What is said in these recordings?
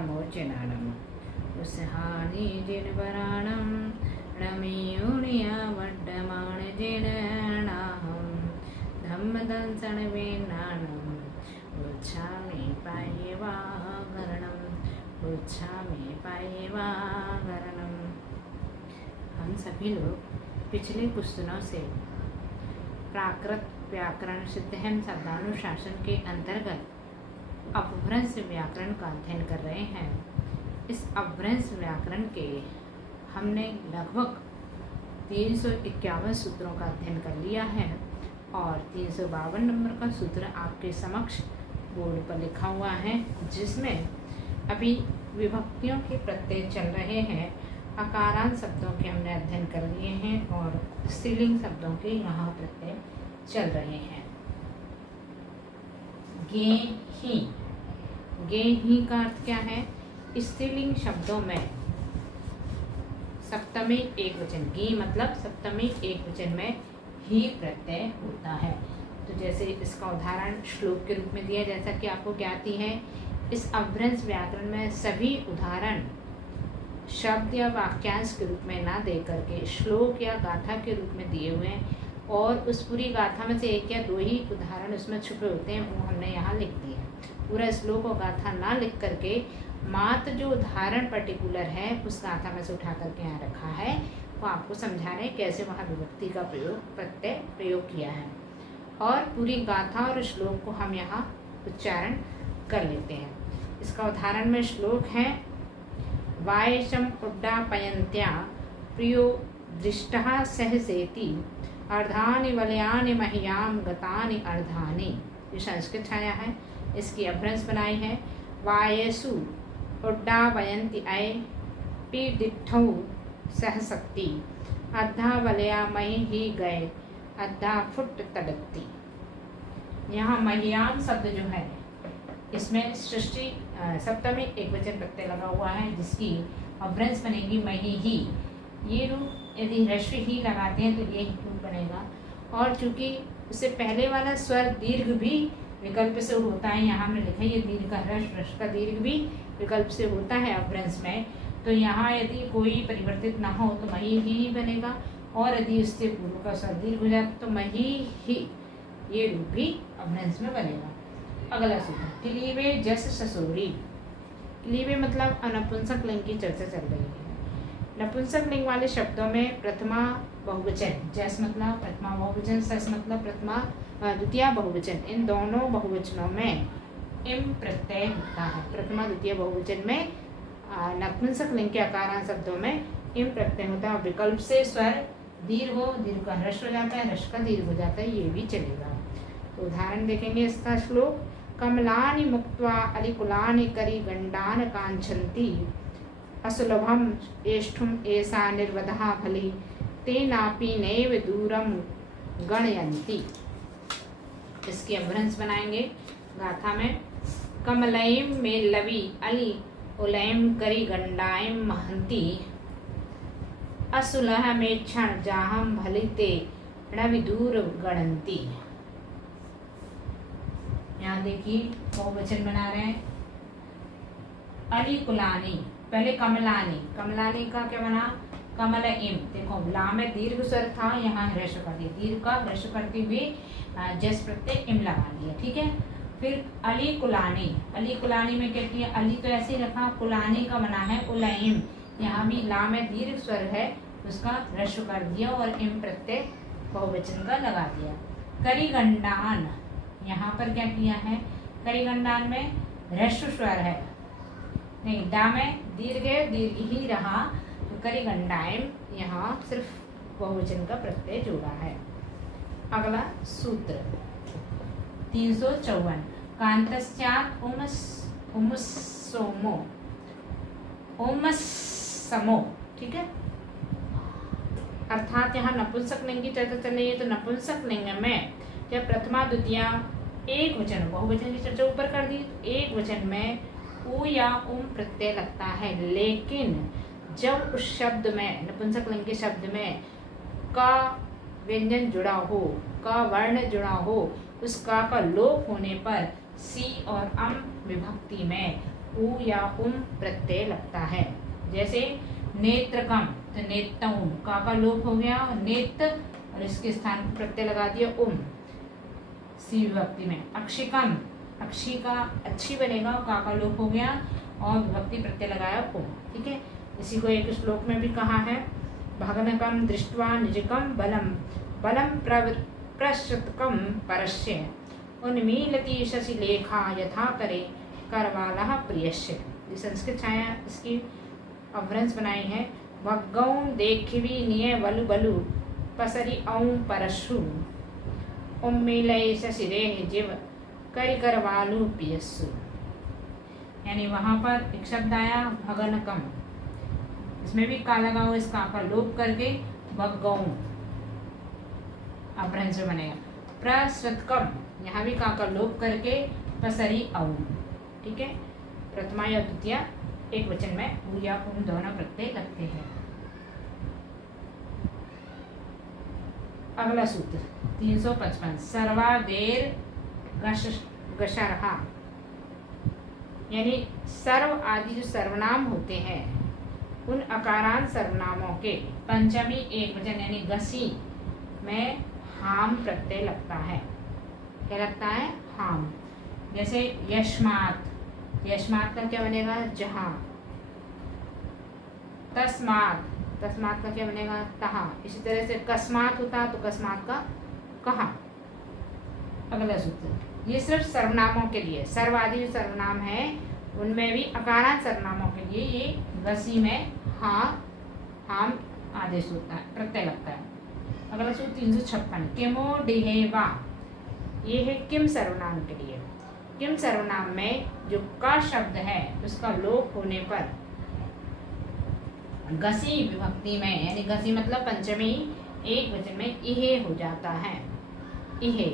मोचनानम् उत्सहानि जिनवराणं रमयोनिया वड्डमाण जिनाहं धम्मदंसनवेनानं उच्छामि पायवागरणम्। हम सभी लोग पिछले कुछ दिनों से प्राकृत व्याकरण सिद्धहम शब्दानुशासन के अंतर्गत अपभ्रंश व्याकरण का अध्ययन कर रहे हैं। इस अपभ्रंश व्याकरण के हमने लगभग 351 सूत्रों का अध्ययन कर लिया है और 352 नंबर का सूत्र आपके समक्ष बोर्ड पर लिखा हुआ है, जिसमें अभी विभक्तियों के प्रत्यय चल रहे हैं। अकारांत शब्दों के हमने अध्ययन कर लिए हैं और स्त्रीलिंग शब्दों के यहाँ प्रत्यय चल रहे हैं। गे ही का अर्थ क्या है? स्त्रीलिंग शब्दों में सप्तमी एकवचन, गी मतलब सप्तमी एकवचन में ही प्रत्यय होता है। तो जैसे इसका उदाहरण श्लोक के रूप में दिया, जैसा कि आपको ज्ञात ही है, इस अपभ्रंश व्याकरण में सभी उदाहरण शब्द या वाक्यांश के रूप में ना दे करके श्लोक या गाथा के रूप में दिए हुए हैं और उस पूरी गाथा में से एक या दो ही उदाहरण उसमें छुपे होते हैं, वो हमने यहाँ लिख दिए। पूरा श्लोक और गाथा ना लिख करके मात्र जो उदाहरण पर्टिकुलर है उस गाथा में से उठा करके यहाँ रखा है, वो आपको समझा रहे हैं कैसे वहाँ विभक्ति का प्रत्यय प्रयोग किया है। और पूरी गाथा और श्लोक को हम यहाँ उच्चारण कर लेते हैं। इसका उदाहरण में श्लोक है, वायशम उड्डापयन्त्या प्रियो दृष्टः सहसेति अर्धानि वलयानि मह्याम गतानि अर्धानि। ये संस्कृत छाया है। इसकी अपभ्रंश बनाई है, वायसु उड्डापयन्ति अय पीडिठौ सहसक्ति अद्धा वलया मही ही गए अद्धा फुट तड़कती। यहाँ महियाम शब्द जो है इसमें सृष्टि सप्तमी एकवचन प्रत्यय लगा हुआ है, जिसकी अपभ्रंश बनेगी मही ही। ये रूप यदि ह्रस्व ही लगाते हैं तो ये रूप बनेगा। और चूंकि उससे पहले वाला स्वर दीर्घ भी विकल्प से होता है, यहाँ हमने लिखा है ये दीर्घ का ह्रस्व का दीर्घ भी विकल्प से होता है अपभ्रंश में। तो यहाँ यदि कोई परिवर्तित ना हो तो मही ही बनेगा, और यदि उससे पूर्व का स्वर दीर्घ हो जाए तो मही ही, ये रूप भी अपभ्रंश में बनेगा। अगला सूत्र, क्लीवे जस ससुरी। क्लीवे मतलब अनपुंसक लिंग की चर्चा चल रही है। नपुंसक लिंग वाले शब्दों में प्रथमा बहुवचन, जस मतलब प्रथमा बहुवचन, सस मतलब प्रथमा द्वितीय बहुवचन, इन दोनों बहुवचनों में इम प्रत्यय होता है। प्रथमा द्वितीय बहुवचन में नपुंसक लिंग के आकारांत शब्दों में इम प्रत्यय होता है। विकल्प से स्वर दीर्घ हो, दीर्घ का ह्रस्व हो जाता है, ह्रस्व का दीर्घ हो जाता है, ये भी चलेगा। तो उदाहरण देखेंगे इसका श्लोक, कमलानि मुक्त्वा अलिकुलानि करी गंडान कांक्षन्ति असुलभम एष्ठुम एषा निर्वधा फली तेनापि नैव दूरम गणयन्ति। इसकी अपभ्रंश बनाएंगे गाथा में, कमलैम में लवी अली उलैम करी गंडायम महंती असुलह में क्षण जाहम भलिते णविदूर गणंती। यहाँ देखिए बहुवचन बना रहे हैं, अली कुलानी, पहले कमलानी, कमलानी का क्या बना, कमल इम। देखो ला में दीर्घ स्वर था, यहाँ ह्रस्व कर दिया, दीर्घ का ह्रस्व करते हुए जस प्रत्यय इम लगा दिया, ठीक है। फिर अली कुलानी, अली कुलानी में क्या किया, अली तो ऐसे ही रखा, कुलानी का बना है उलैम, यहाँ भी ला में दीर्घ स्वर है, उसका ह्रस्व कर दिया और इम प्रत्यय बहुवचन का लगा दिया। करिगंडान, यहाँ पर क्या किया है, करिगंडान में ह्रस्व स्वर है, नहीं डा में दीर्घ है, दीर्घ ही रहा, तो करिगंडायम यहाँ सिर्फ बहुवचन का प्रत्यय जोड़ा है। अगला सूत्र 354, कांतस्यात् उमस्सोमो, उमस्समो, ठीक है। अर्थात यहाँ नपुंसक लिंग की चर्चा चल रही है, तो नपुंसक लिंग में जब प्रथमा द्वितीय एक वचन, बहुवचन की चर्चा ऊपर कर दी, एक वचन में उ या उम प्रत्यय लगता है, लेकिन जब उस शब्द में, नपुंसक लिंग के शब्द में का व्यंजन जुड़ा हो, का वर्ण जुड़ा हो, उस का लोप होने पर सी और अम विभक्ति में उ या उम प्रत्यय लगता है। जैसे नेत्रकम, तो नेत्रम का लोप हो गया, नेत्र और इसके स्थान पर प्रत्यय लगा दिया उम सी विभक्ति में। अक्षिकम, अक्षी का अच्छी बनेगा, का लोप हो गया और विभक्ति प्रत्यय लगाया उम। ठीक है, इसी को एक श्लोक में भी कहा है, भगनकम दृष्ट्वा निजकम बलम बलम प्रश्रुतकम परस्य उन्मीलति शशिलेखा यथा करे करवालः प्रियस्य। ये संस्कृत छाया इसकी अभ्रंश बनाई है। भग्गौ देखिवी निय बलु बलु पसरी औं परशु उम्मीलय शशिरेह जिव करि करवालु पियस्सु। यानी वहाँ पर एक शब्द आया भगनकम, इसमें भी का लगा हुआ, इस का लोप करके भग्गौ अभ्रंश बनेगा। प्रश्रुतकम, यहाँ भी का लोप करके पसरी औं। ठीक है, प्रथमा या द्वितीय एक वचन में उ या उम दोनों प्रत्यय लगते हैं। अगला सूत्र 355, सर्वादेर गशरहा, यानी सर्व आदि जो सर्वनाम होते हैं उन अकारांत सर्वनामों के पंचमी एक वचन यानी गसी में हाम प्रत्यय लगता है। क्या लगता है? हाम। जैसे यस्मात्, यस्मात् का क्या बनेगा? जहाँ। तस्मात्, तस्मात् का क्या बनेगा? तहाँ। इसी तरह से कस्मात् होता तो कस्मात् का कहाँ। अगला सूत्र, ये सिर्फ सर्वनामों के लिए, सर्वादि जो सर्वनाम है उनमें भी अकारांत सर्वनामों के लिए ये गसी में हाँ हाम आदेश होता है, प्रत्यय लगता है। अगला सूत्र 356, किमो डिहेवा, ये है किम सर्वनाम के लिए। किम सर्वनाम में जो का शब्द है उसका लोप होने पर गसी विभक्ति में, यानी गसी मतलब पंचमी एक वचन में इहे हो जाता है, इहे।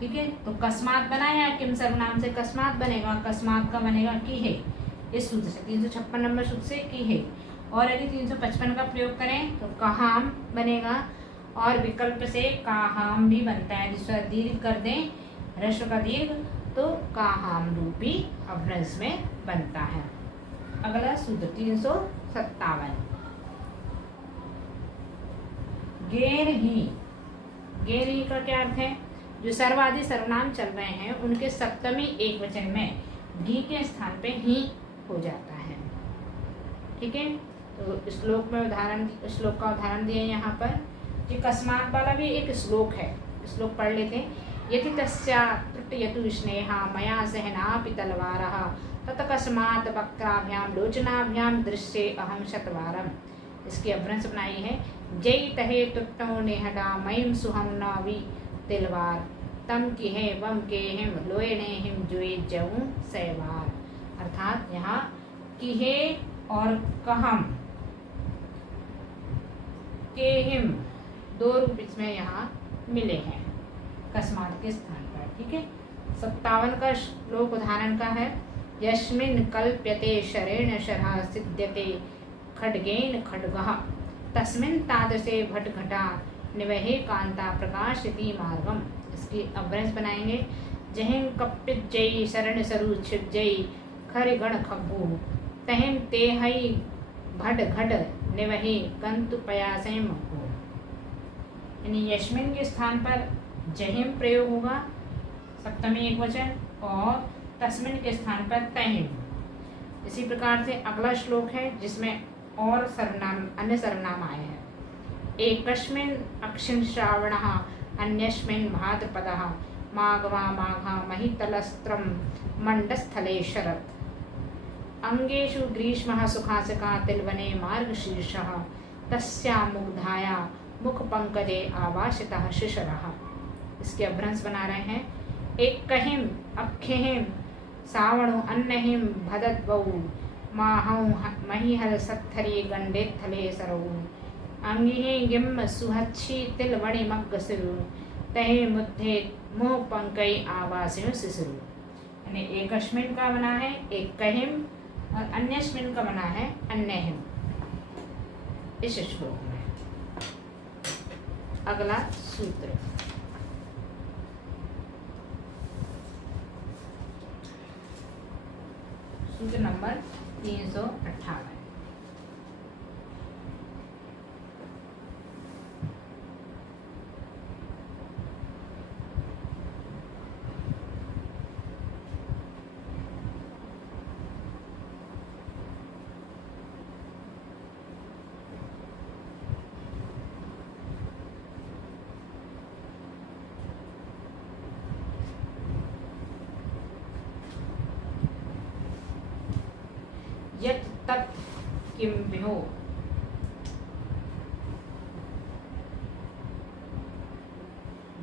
ठीक है, तो कस्मात बनाया किम सर्वनाम से कस्मात बनेगा, कस्मात का बनेगा की है, इस सूत्र से 356 नंबर सूत्र से की है। और यदि 355 का प्रयोग करें तो कहाम बनेगा, और विकल्प से काहाम भी बनता है, जिसका दीर्घ कर दें ह्रस्व का दीर्घ तो काहाम रूपी अभ्रंश में बनता है। अगला सूत्र 357, गेर ही, गेर ही का क्या अर्थ है? जो सर्वादि सर्वनाम चल रहे हैं उनके सप्तमी एक वचन में गी के स्थान पे ही हो जाता है। ठीक है, तो श्लोक में उदाहरण, श्लोक का उदाहरण दिया यहाँ पर। ये कस्मात वाला भी एक श्लोक है, श्लोक पढ़ लेते हैं। यदि तस्या त्रुटयतु स्नेहा मया सहनापि तलवारः तत्कस्मात् वक्त्राभ्याम लोचनाभ्याम दृश्ये अहम शतवारम। इसकी अभ्रंश बनाई है, जय तहे तुट्टो नेहडा मयम सुहम नावी तिलवार तम की है वम के हिम लोए ने हिम जुए जऊ सैवार। अर्थात यहाँ की है और कहम के हिम दो रूप इसमें यहाँ मिले हैं कस्मात के स्थान पर। ठीक है, 57 का श्लोक उदाहरण का है, यस्मिन् कल्प्यते शरेण शरः सिद्ध्यते खड्गेन खड्गः तस्मिन् तादृशे भटघटा निवहे कांता प्रकाशति मार्गम। इसकी अभ्रंश बनाएंगे, जहिं कप्पित जय शरण सरु छिप जय खरिगण खग्गु तहिं तेहई भट घट निवहे कंतु पयासे मग्गु। यानी यस्मिन के स्थान पर जहिम प्रयोग होगा, सप्तमी एक वचन, और तस्मिन के स्थान पर तहिम। इसी प्रकार से अगला श्लोक है जिसमें और सर्वनाम, अन्य सर्वनाम आए हैं। एकस्मिन् अक्षिन् श्रावणः अन्यस्मिन् भाद्रपदः माघवा माघा महितलस्त्रं मंडस्थले शरत् अंगेषु ग्रीष्मः सुखासका तिलवने मार्गशीर्षः तस्या मुग्धाया मुख पंकजे आवासितः शिशरः। इसके अभ्रंश बना रहे हैं, एक कहिम अक्षिहिम सावणु अन्नहिम भदद्वौ माहौ महिहल सत्थरी गंडे थले सरौ अंगिहि गिम सुहच्छी तिलवणि मग्ग सिरु तहे मुद्धे मुह पंकई आवासियों सिसरु। यानी एकस्मिन का बना है एक कहिम और अन्यस्मिन का बना है अन्यहिम इस श्लोक में। अगला सूत्र सूत्र नंबर 358। यत् तत् किं विहो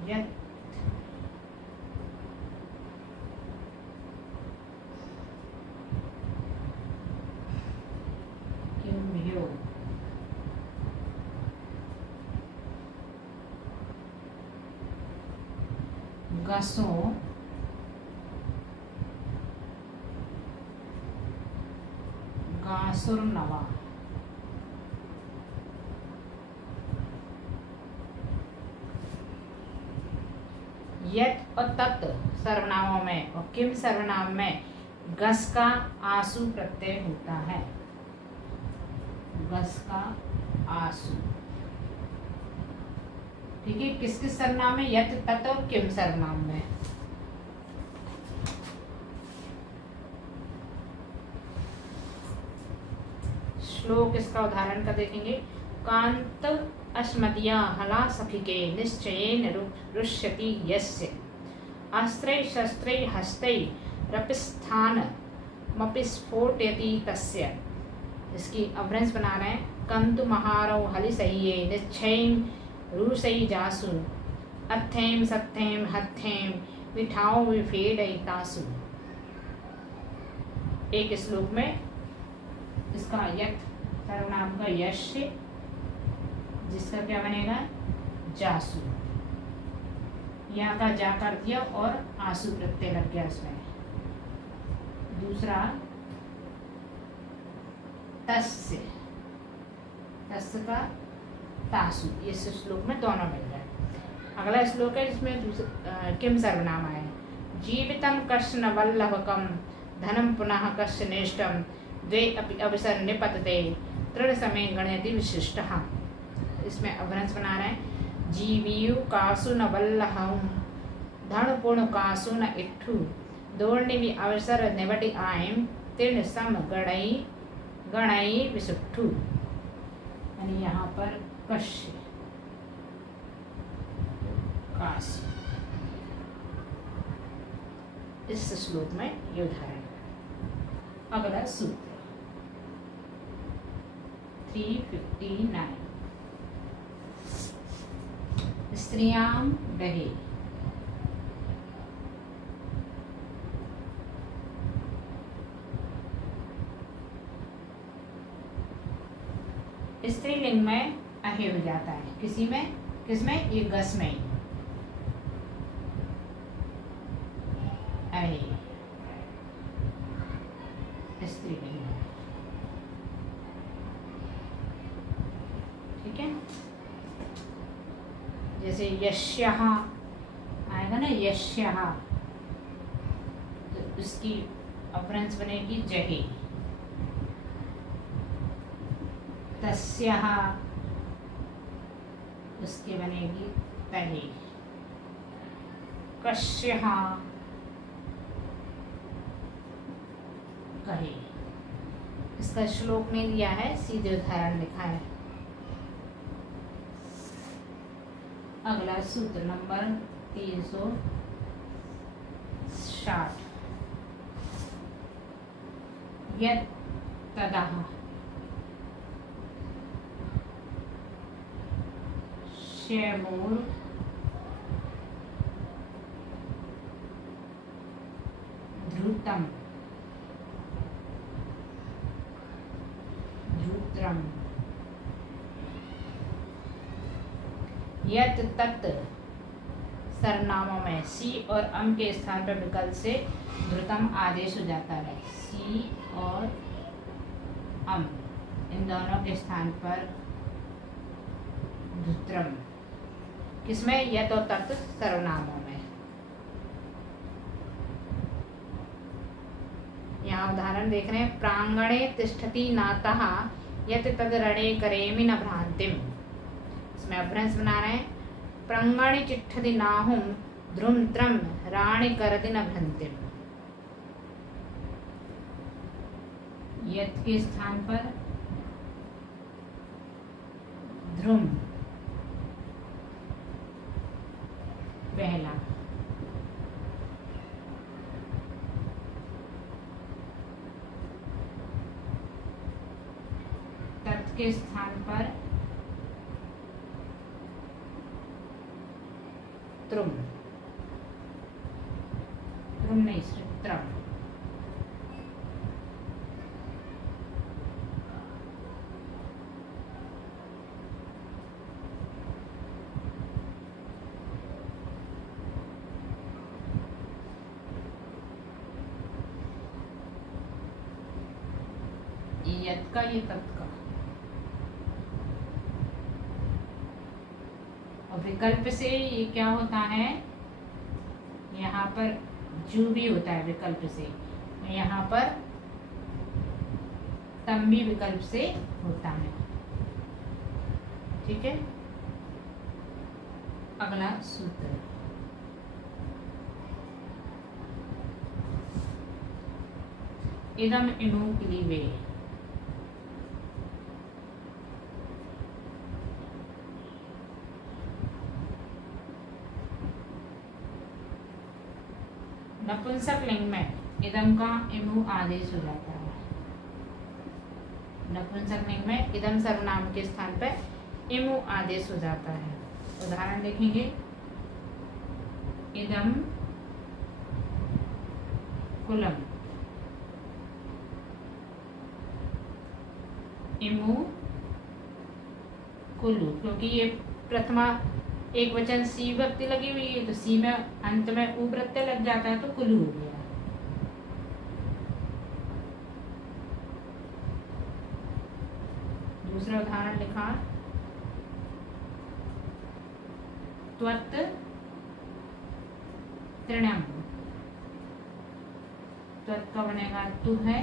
यत् किं विहो गसो गासुर्नवा यत और तत् सर्वनामों में और किम सर्वनाम में गस का आसु प्रत्यय होता है। गस का आसु, ठीक है। किस किस सर्वनाम में? यत तत् और किम सर्वनाम में। श्लोक इसका उदाहरण का देखेंगे। कांत अस्मदीया हला सखिके निश्चयेन रुष्यति यस्य अस्त्रै शस्त्रै हस्तै रपिस्थान मपि स्फोटयति तस्य। इसकी अभ्रंश बना रहे हैं। कंतु महारौ हलिसह्ये निश्चयेन रूसै जासु अथेम सत्थेम हथेम विठाओ विफेडयितासु। एक श्लोक में इसका यत सर्वनाम का यश, जिसका क्या बनेगा? जासु। यहाँ का जा कर दिया और आसु प्रत्यय लग गया उसमें। दूसरा तस्य, तस्य का तासु। इस श्लोक में दोनों मिल गए। अगला श्लोक है जिसमें किम सर्वनाम आए। जीवितम कश्च न वल्लभकम धनम पुनः कश्च नेष्टम द्वे अपि अवसर निपतते तृण समय गणयति विशिष्टः। इसमें अभ्रंश बना रहे हैं। जीवियु कासु न वल्लहम धन पूर्ण कासु न इट्ठु दौड़ने भी अवसर निवटि आयम तीर्ण सम गणई विसुट्ठु। यानी यहाँ पर कश्य कासु। इस श्लोक में ये उदाहरण। अगला सूत्र 359। स्त्रियां दहे। स्त्रीलिंग में अहे हो जाता है। किसी में, किसमें? ये गस में ही अहे स्त्रीलिंग में, ठीक है। जैसे यश्यः आएगा ना, यश्यः, तो उसकी अपभ्रंश बनेगी जहे। तस्यः उसकी बनेगी तहे। कस्यः कहे। इसका श्लोक नहीं दिया है, सीधे उदाहरण लिखा है। अगला सूत्र नंबर 360। यत् तदः श्यमूर ध्रुतम ध्रुत्रम। यत् तत् सर्वनामों में सी और अम के स्थान पर विकल्प से ध्रुतम आदेश हो जाता है। सी और अम इन दोनों के स्थान पर ध्रुत्रम। किसमें? यत् और तत् सर्वनामों में। यहाँ उदाहरण देख रहे हैं। प्रांगणे तिष्ठति नातः यत् तद रणे करेमि न भ्रांतिम। इसमें अभ्रंश बना रहे हैं। प्रांगणे तिष्ठति नाहुम ध्रुम त्रम राणि करति न भ्रंतिम। यत् के स्थान पर ध्रुम पहला, तत् के स्थान पर त्रुम, त्रुम नहीं सिर्फ त्रम। यत् का ये तत् का, और विकल्प से ये क्या होता है, यहाँ पर जू भी होता है विकल्प से, यहाँ पर तम भी विकल्प से होता है। ठीक है, अगला सूत्र। इदम इणु क्लीवे। नपुंसक लिंग में इदम का इमु आदेश हो जाता है। नपुंसक लिंग में इदम सर्वनाम के स्थान पर इमु आदेश हो जाता है। उदाहरण देखेंगे। इदम कुलम, इमु कुलु, क्योंकि ये प्रथमा एक वचन सी विभक्ति लगी हुई है, तो सी में अंत में उ प्रत्यय लग जाता है, तो कुलु हो गया। दूसरा उदाहरण लिखा। त्वत् तृणम। त्वत् का बनेगा तु है,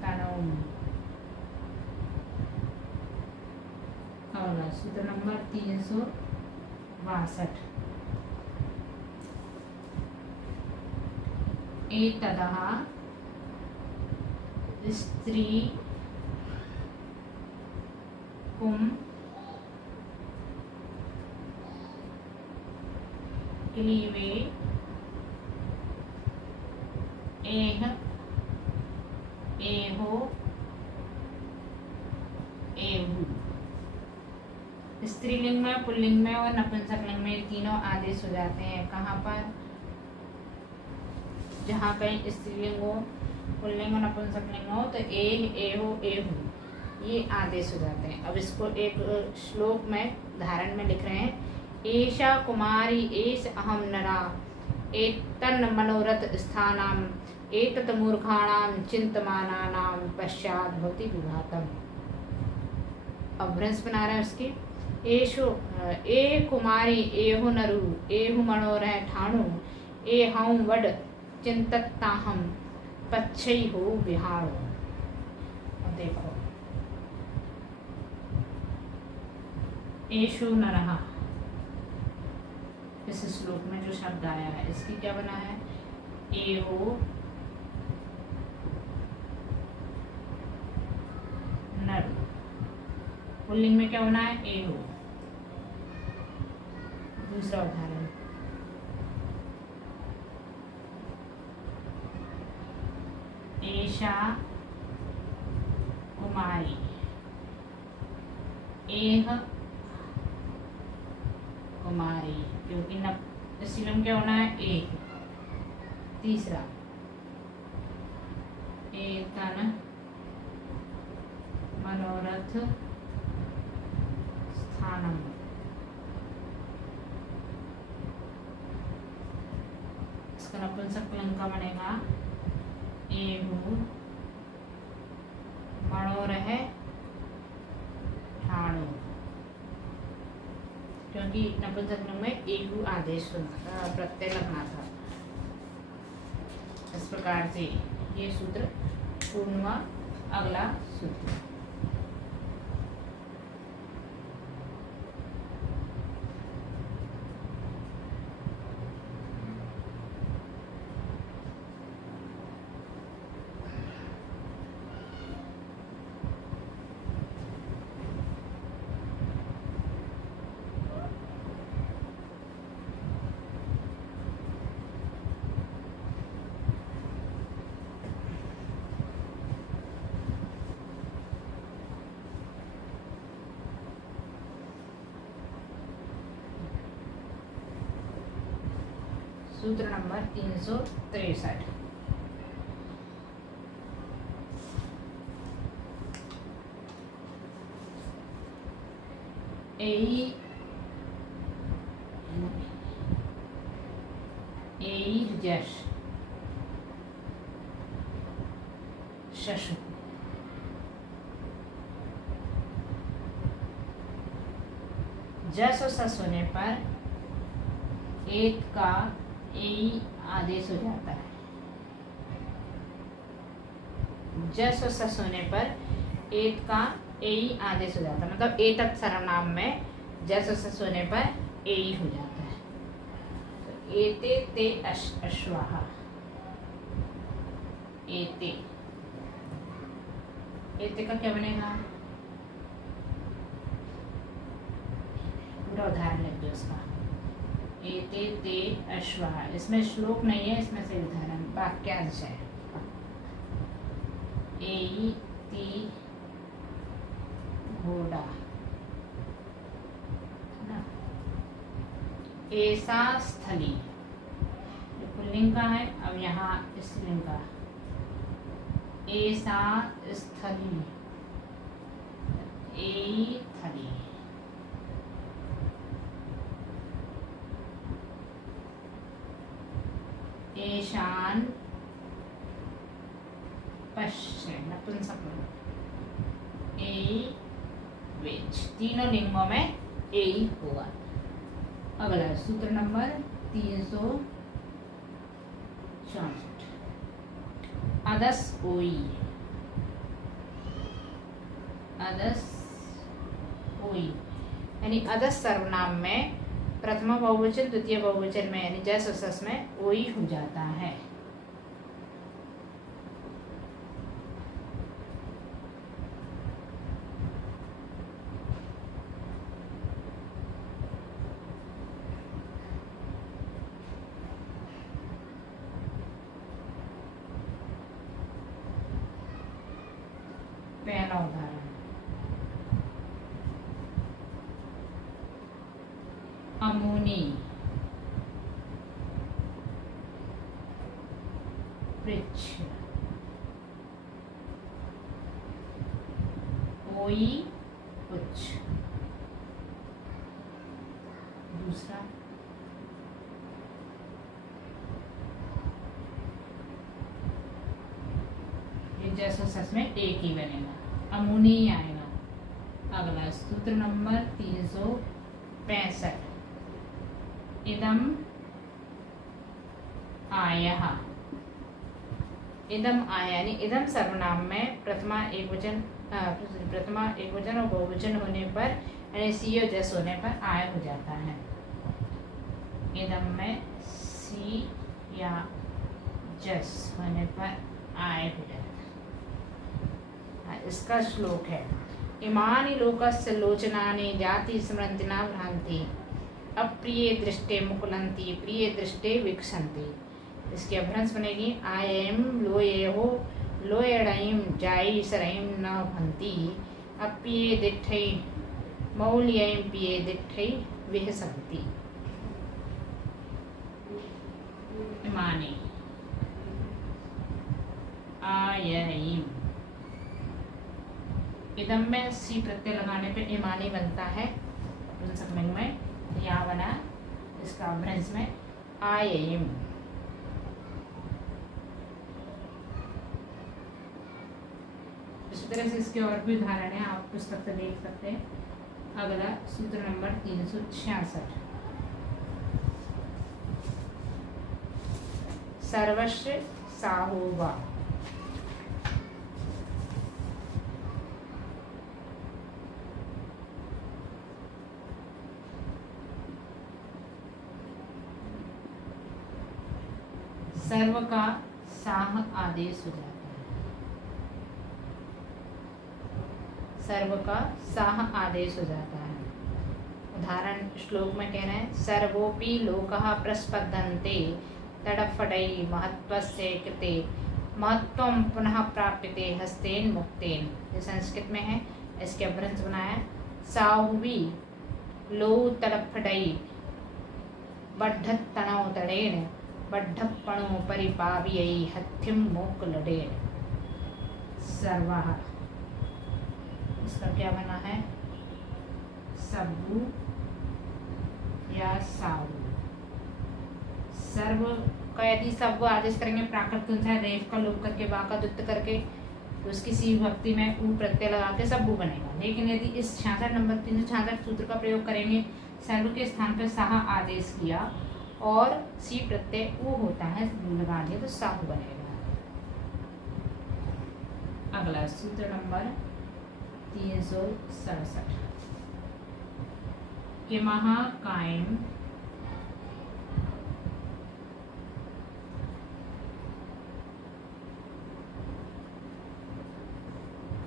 तनोम। सूत्र नंबर 362। एतदः स्त्री पुं क्लीवे एह एहो एहु। स्त्रीलिंग में, पुल्लिंग में और नपुंसक लिंग में तीनों आदेश हो जाते हैं। कहाँ पर? जहाँ कहीं स्त्रीलिंग हो, पुल्लिंग और नपुंसक लिंग हो, तो एह एहो एहु ये आदेश हो जाते हैं। अब इसको एक श्लोक में धारण में लिख रहे हैं। एषा कुमारी एष अहम नरा एतन् मनोरथ स्थानाम एतत् मूर्खाणाम चिंतमानानाम पश्चात् भवति विभातम। अब भ्रंश बना रहे हैं उसकी। एशो ए कुमारी एहु नरु एहु मनोरह ठाणु ए हऊँ वड चिंतताहम पच्छई हो बिहारो। अब देखो, एशो नरहा, इस श्लोक में जो शब्द आया है इसकी क्या बना है? एहो नर। पुल्लिंग में क्या बना है? एहो। दूसरा उदाहरण। एषा कुमारी एह कुमारी, क्योंकि न स्त्रीलिंग क्या होना है? एक। तीसरा एतन मनोरथ स्थानम। इसका नपुंसक लिंग का बनेगा एहु मनोरह ठाणु, क्योंकि नपुंसक लिंग में एहु आदेश प्रत्यय लगना था। इस प्रकार से ये सूत्र पूर्ण हुआ। अगला सूत्र सूत्र नंबर 363। जश शशु जस और सस होने पर एत का ए आदेश हो जाता है। जस और सस होने पर एत का ए आदेश हो जाता है, मतलब ए तक सर्वनाम में जस और सस होने पर ए हो जाता है। तो एते ते अश्वाहा, एते एते का क्या बनेगा? पूरा उदाहरण लिख दो इसका। एते ते अश्वाहा, इसमें श्लोक नहीं है, इसमें से उदाहरण वाक्यांश है। एति घोड़ा, ऐसा स्थली, ये पुल्लिंग का है। अब यहाँ स्त्रीलिंग का, ऐसा स्थली, ए थली। ईशान पश्चिम नपुंसक ए वेज, तीनों लिंगों में ए ही होगा। अगला सूत्र नंबर 364। अदस ओई, अदस ओई यानी अदस सर्वनाम में प्रथमा बहुवचन द्वितीय बहुवचन में यानी जस और सस में ओई हो जाता है। पहला उदाहरण, अमोनी, वृक्ष, ओई कुछ। दूसरा, ये जैसा सच में एक ही बनेगा, अमोनी आएगा। अगला सूत्र नंबर 365। इदम आयः, इदम आया यानी इदम सर्वनाम में प्रथमा एक वचन और बहुवचन होने पर यानी सी और जस होने पर आय हो जाता है। इदम में सी या जस होने पर आय हो जाता है। इसका श्लोक है, इमानि लोकस्य लोचनानि जाति स्मरन्ति न भ्रांति, अप्रिय दृष्टे मुकुलंती प्रिय दृष्टे विक्षंती। इसकी अभ्रंश बनेगी, आयम लोयो लोयडईम जाई सरईम न भंती, अप्रिय दिठै मौल्यम पिये दिठै विहसंती। इमानि आयम, इदम में सी प्रत्यय लगाने पे इमानी बनता है में, यहाँ बना इसका अभ्रंश में आयम। इसी तरह से इसके और भी उदाहरण है, आप पुस्तक से देख सकते हैं। अगला सूत्र नंबर 366। सर्वस्व साहुवा। सर्व का साह आदेश हो जाता है। सर्व का साह आदेश हो जाता है। उदाहरण श्लोक में कह रहे हैं, सर्वोपि लोकः प्रस्पन्दन्ते तडफडै महत्वस्य कृते महत्वं पुनः प्राप्यते हस्तेन मुक्तेन। ये संस्कृत में है, इसके अपभ्रंश बनाया, साहुवी लो तडफडै बढ़त तणौ तड़ेन बढ़पणो परिपाव्यै हथिम मोकलडेन। सर्वः, इसका क्या बना है, सब्बू या साहू। सर्व का यदि सब्ब आदेश करेंगे प्राकृत अनुसार रेफ का लोप करके बा का दुत्त करके, तो उसकी सी भक्ति में ऊ प्रत्यय लगा के सब्बू बनेगा। लेकिन यदि इस 66 नंबर 366 सूत्र का प्रयोग करेंगे, सर्व के स्थान पर साह आदेश किया और सी प्रत्यय ऊ होता है लगा दिया, तो साहू बनेगा। अगला सूत्र नंबर 367, किमः कायम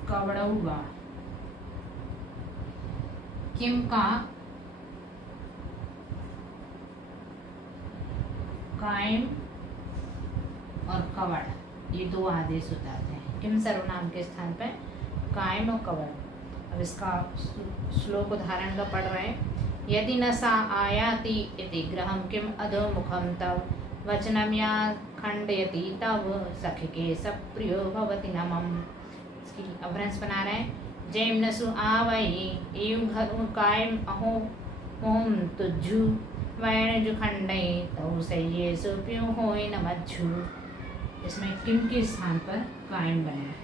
कवड़ौवा। किम का कायम और कवड़, ये दो आदेश होते हैं। किम सर्वनाम के स्थान पर कायम और कवड़। अब इसका श्लोक उदाहरण का पढ़ रहे हैं, यदि न सा आयाति इति गृहं किम अधोमुखं तव वचनम या खंडयति तव सखिके सप्रियो भवति नमः। इसकी अपभ्रंश बना रहे हैं, जैम नसु आवई एवं घरु कायम अहो ओम तुज्जु वैण जो खंडे तो सही सुप्यो होय न मज्जु। इसमें किम के स्थान पर कायम बना है।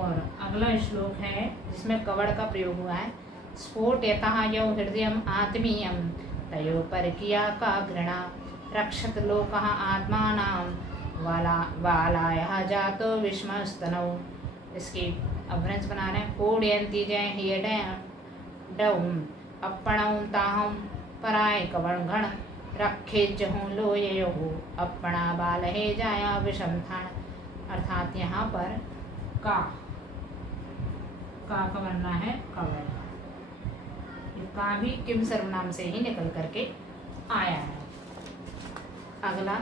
और अगला श्लोक है जिसमें कवड़ का प्रयोग हुआ है, स्फोट यतः यौ हृदयम आत्मीयम तयो पर किया का घृणा रक्षत लोकः आत्मानां वालायः जातो विस्मस्तनौ। इसकी अपभ्रंश बना रहे हैं, फोड़यन्ति जय हियडय डौम अपणौ ताहम पराय कवण रखे जहूँ लोयो अपना बाल हे जाया विषम थान। अर्थात यहाँ पर का बनना है कवड़। का भी किम सर्वनाम से ही निकल करके आया है। अगला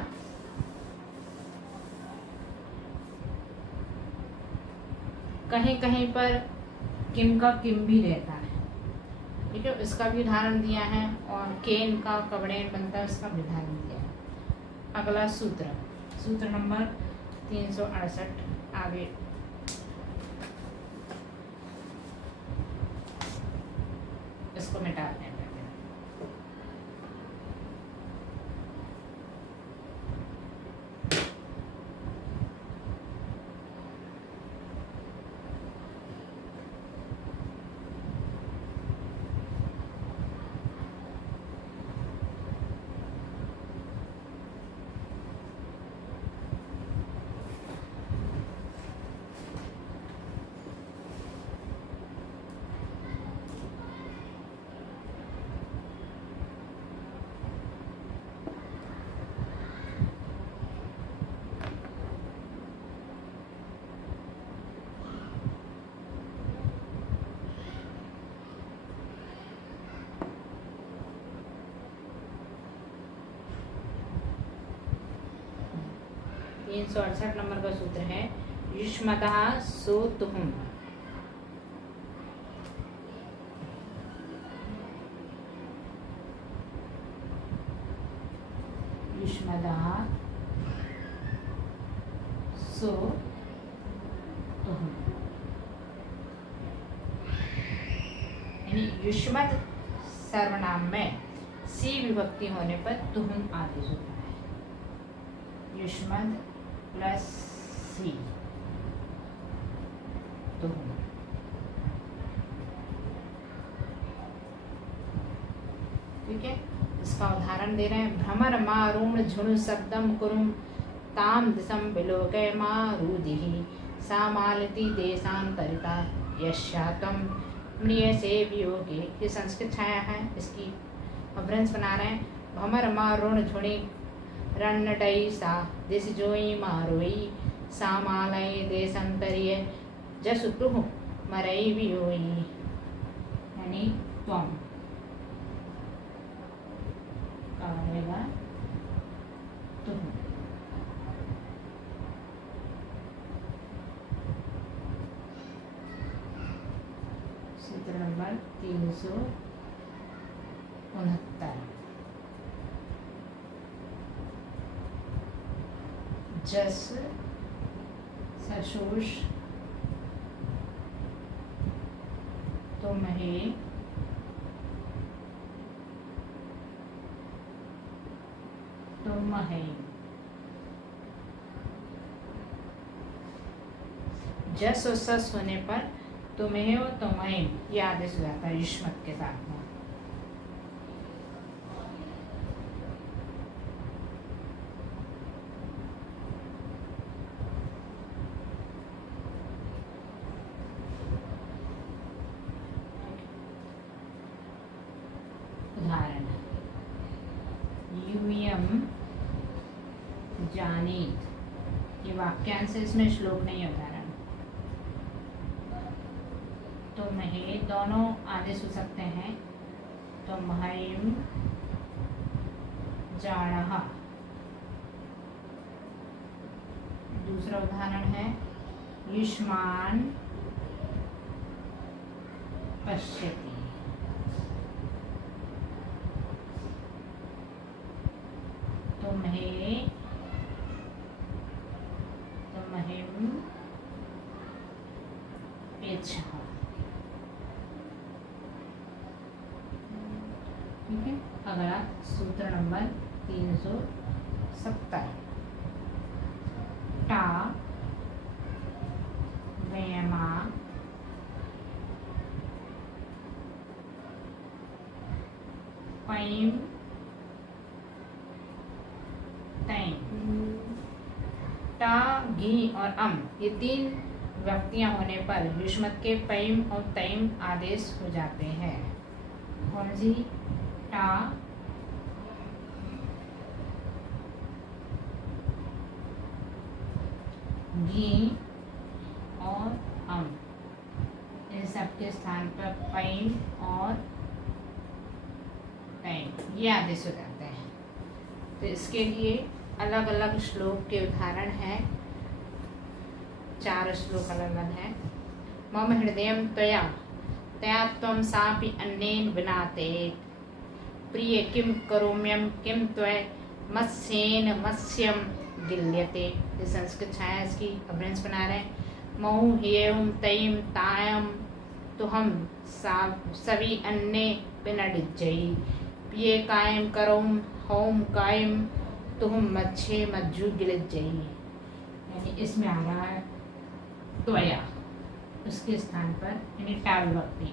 कहीं कहीं पर किम का किम भी रहता है, ठीक है, इसका भी उदाहरण दिया है। और केन का कवड़ेन बनता है, उसका भी उदाहरण दिया है। अगला सूत्र नंबर 368, आगे इसको मिटाते हैं। तीन 368 नंबर का सूत्र है, युष्मतः सो तुहुम। युष्मतः सो तुहुम, यानी युष्मत सर्वनाम में सी विभक्ति होने पर तुहुम आदेश होता है। युष्मत प्लस सी तुहुम। ठीक है, इसका उदाहरण दे रहे हैं। भ्रमर मारुण झुण शब्दम कुरुम ताम दिशम विलोकय मारुदिहि सा मालती देशांतरिता यशातम म्रियसे वियोगे। ये संस्कृत छाया है, इसकी अभ्रंश बना रहे हैं। भमर मारुण झुणी रणडई सा दिस जोई मारोई सा मालय देशांतरिय जसुतुह मरई वियोई। यानी त्वम का रहेगा तुम। सूत्र नंबर 369। जस सशोष तुम्हें जस और सस होने पर तुम्हें और तुम्हें ये आदेश हो जाता है युष्मत के साथ में। उदाहरण यूयम जानीत, ये वाक्यांश है, इसमें श्लोक नहीं है। उदाहरण तुम्हें दोनों आदेश हो सकते हैं। तुम्हें जाणः। दूसरा उदाहरण है युष्मान पश्यति। तुम्हें पेच्छः। ठीक है। अगला सूत्र नंबर 370। टा वयमा पैम तैम। टा, घी और अम ये तीन व्यक्तियां होने पर युष्मत के पैम और तैम आदेश हो जाते हैं। कौन सी? टा, घी और अम, इन सब के स्थान पर पैम और तैम ये आदेश हो जाते हैं। तो इसके लिए अलग अलग श्लोक के उदाहरण हैं। 4 श्लोक अलग अलग हैं। मम हृदयं त्वया तया त्वं सापि अन्येन विनाते प्रिय किं करोम्यं किं त्वय मत्स्येन मत्स्यं गिल्यते। ये संस्कृत छाया इसकी अभ्रंश बना रहे हैं। महु हेयं तयं तायं तुहम सभी अन्य विनडिज्जयी पिए कायम करोम होम कायम तुम मच्छे मज्जू गिलिज्जयी। यानी इसमें आ रहा है त्वया, उसके स्थान पर यानी टा विभक्ति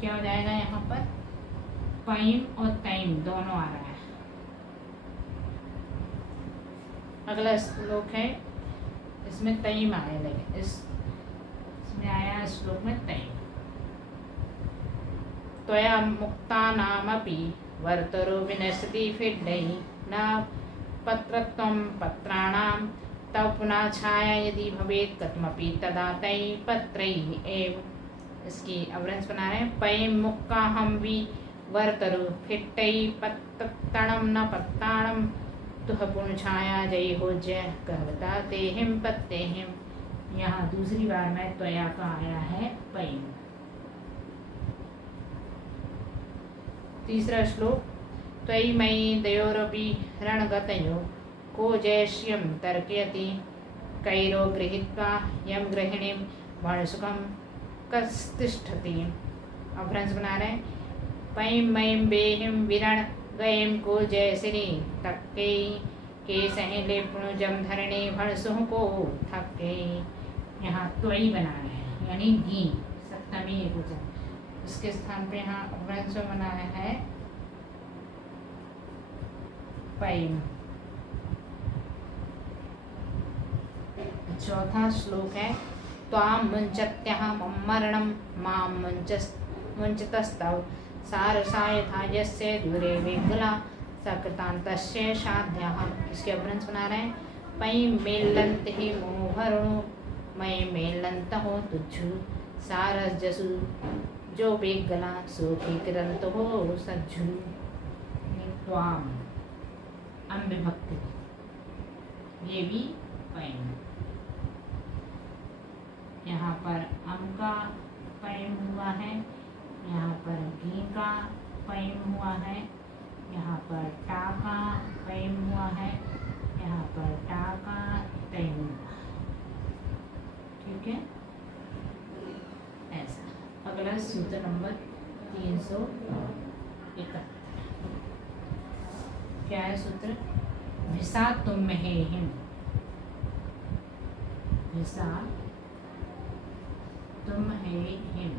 क्या हो जाएगा यहाँ पर? पैम और तैम दोनों आ रहा है। अगला श्लोक है, इसमें तैम आया, लेकिन इसमें आया श्लोक में तैम। त्वया मुक्तानामपि वर्तरो विनश्यति फिड्डयि न पत्रत्वं पत्राणां तव पुनः छाया यदि भवेत् कथमपि तदा तै पत्रैः एव। इसकी अवरंश बना रहे हैं। पैम मुक्का हम वि वर्तरु फिट्टै पत्तणम न पत्ताणम तुह पुन छाया जय हो जय कहता ते हिम पत्ते हिम। यहाँ दूसरी बार में त्वया का आया है पैम। तीसरा श्लोक त्वयि मयि दयोरपि रणगतयो को जैष्यं तर्कयति कैरो गृहीत्वा यम गृहिणीं वर्णसुखं कस्तिष्ठति। अभ्रंश बना रहे हैं। पैं मयीं बेहिं विरण गयं को जैसिनी तक्के के सहें लेपुणु जम धरणी भणसुह को थक्के। यहाँ त्वयि बना रहे हैं, यानी घी सप्तमी एकवचन। इसके स्थान पे यहाँ अभ्रंश बना है पैम। चौथा श्लोक है त्वां मुञ्चत्यः मरणं मां मुञ्चतस्तव सारसा यथा यस्य दूरे वेगला सकृतान्तस्य साध्यः। इसके अपभ्रंश बना रहे हैं पै मेलंत ही मोहरणु मैं मेलंत हो तुझु सारस जसु जो वेगला सोखी किरंत हो सज्जु। त्वाम अम विभक्ति ये भी पैम। यहाँ पर अम का पैम हुआ है, यहाँ पर घी का पैम हुआ है, यहाँ पर टा का पैम हुआ है, यहाँ पर टा का पैम हुआ है। ठीक है, ऐसा। अगला सूत्र नंबर 371 क्या है सूत्र? भिसा तुम में हिम। भिसा तुम है हिम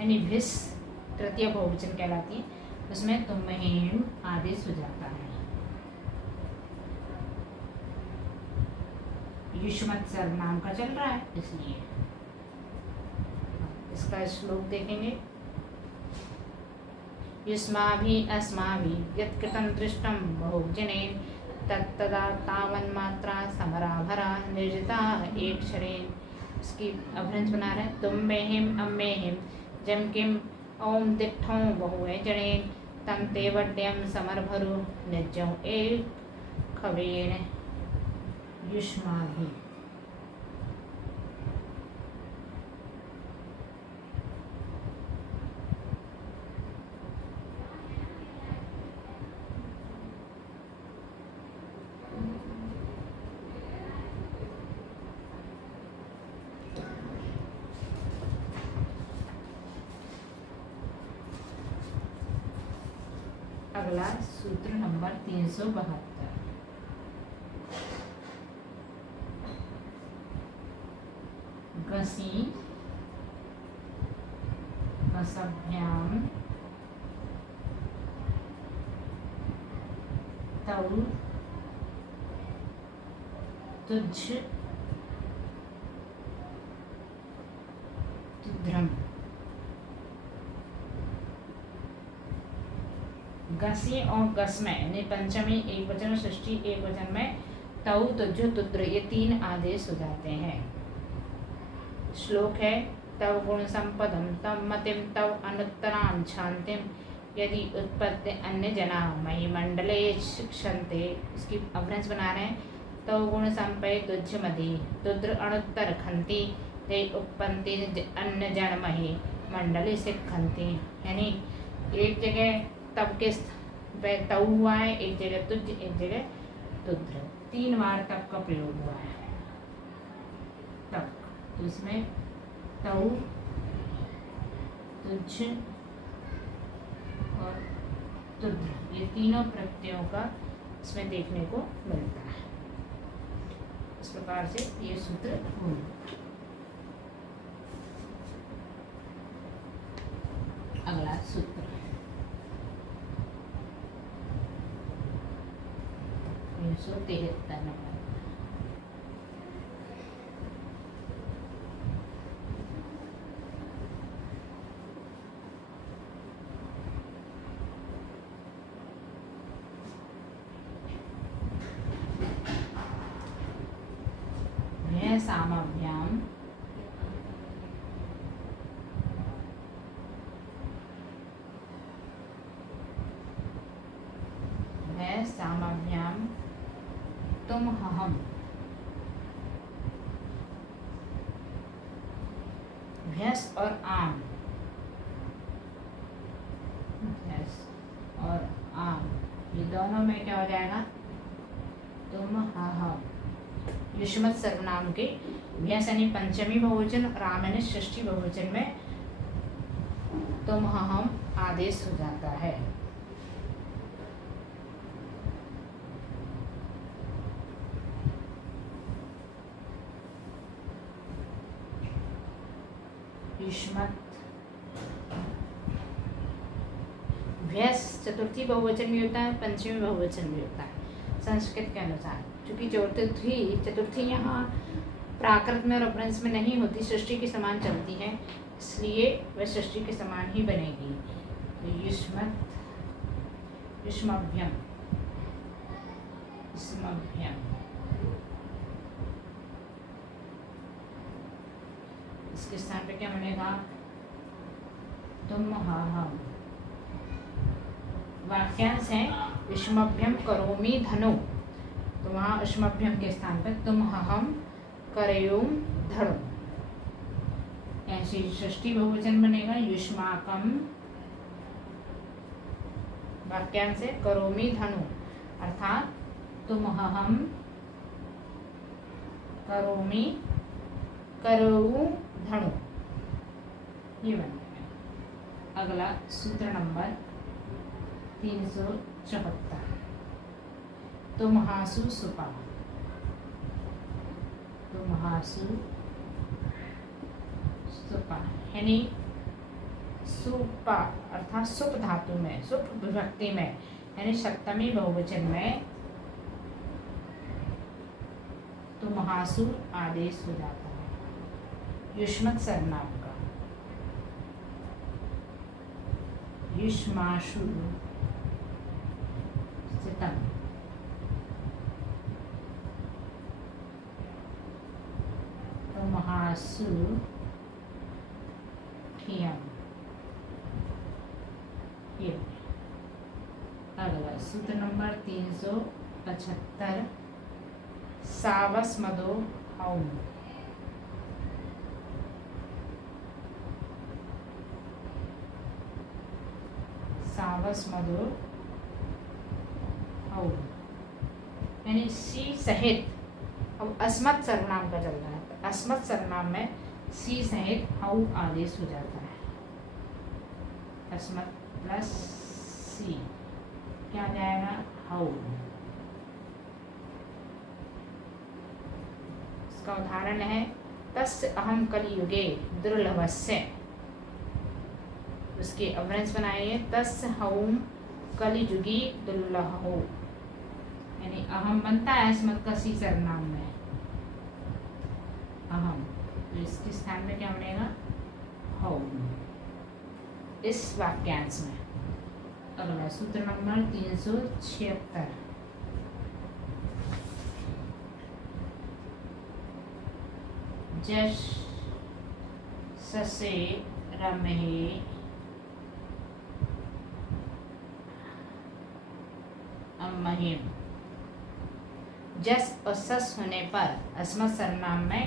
यानी भिस तृतीय बहुवचन कहलाती है, उसमें तुम में हिम आदेश हो जाता है। युष्मत् सर्वनाम का चल रहा है इसलिए। इसका श्लोक देखेंगे युष्माभि अस्माभि यत्कृतं दृष्टं बहुजनेन तत्तदा तावन्मात्रा समराभरा निर्जिता एक क्षरेण। इसकी अभ्रंश बना रहे तुम में हिम अम में हिम जम किम ओम तिठों बहुए जनेन तम ते वड्यम समरभरु निजों एक खवेण युष्माभि। अगला सूत्र नंबर 372 गसी गसभ्याम तौ तुझ तुध्रम। गसी और गस में यानी पंचमी एक वचन और षष्ठी एक वचन में तौ तुझ तुद्र ये तीन आदेश हो जाते हैं। श्लोक है तव गुण संपदम तव मतिम तव अनुत्तरां शांतिम यदि उत्पत्ति अन्य जना मही मंडले शिक्षन्ते। इसकी अभ्रंश बना रहे हैं तव गुण संपय तुझ मधि तुद्र अनुत्तर खंती ते उत्पत्ति अन्य जन मही मंडले शिक्षन्ति। यानी एक जगह तब के तव हुआ है, एक जगह तुझ, एक जगह तुद्र, 3 बार तब का प्रयोग हुआ है। तब तो इसमें तव तुझ और तुद्र ये तीनों प्रत्ययों का इसमें देखने को मिलता है। इस प्रकार से ये सूत्र होंगे। अगला सूत्र 373 नंबर सामभ्याम सामभ्याम तुम हम भैंस और आम, भैंस और आम ये दोनों में क्या हो जाएगा तुम हम। युष्मत् सर्वनाम के भैंस यानी पंचमी बहुवचन और आम यानी षष्ठी बहुवचन में तुम हम आदेश हो जाता है। युष्मत् व्यस चतुर्थी बहुवचन भी होता है, पंचमी बहुवचन भी होता है संस्कृत के अनुसार। क्योंकि चतुर्थी यहाँ प्राकृत में और अपभ्रंश में नहीं होती, सृष्टि के समान चलती है, इसलिए वह सृष्टि के समान ही बनेगी। युष्मत्, युष्मभ्यम, युष्मभ्यम, इसके स्थान पे क्या बनेगा? तुम हम। वाक्यांश है युष्मभ्यम करोमि धनु, तो वहाँ युष्मभ्यम के स्थान पर तुम हम करयूम धड़ो। ऐसे षष्ठी बहुवचन बनेगा युष्माकम। वाक्यांश है करोमि धनु, अर्थात तुम हम करोमि करऊ धनु, ये बनेगा। अगला सूत्र नंबर 374, तुम हासु सुपा, तुम हासु सुपा, यानी सुपा अर्थात सुप धातु में, सुप विभक्ति में, यानी सप्तमी बहुवचन में तुम हासु आदेश हो जाता है। युष्मत् सर्वनाम का युष्माशु स्थितम, तुम हासु खियम। ये अगला सूत्र नंबर 375, सावस मदो हौम, सावस मदो हौम, यानी सी सहित। अब अस्मत् सर्वनाम का चल रहा है, तो अस्मत् सर्वनाम में सी सहित हऊ आदेश हो जाता है। अस्मत् प्लस सी क्या आ जाएगा? हऊ। इसका उदाहरण है तस्य अहम कलियुगे दुर्लभस्य, उसके अवरंश बनाइए तस्य हऊम कलियुगी दुर्लभो, यानी अहम बनता है अस्मत् का सी सर्वनाम में अहम, तो इसके स्थान में क्या बनेगा? हौम, इस वाक्यांश में। अगला सूत्र नंबर 376, जश ससे रमहे अमहिम, जस और सस होने पर अस्मत् सर्वनाम में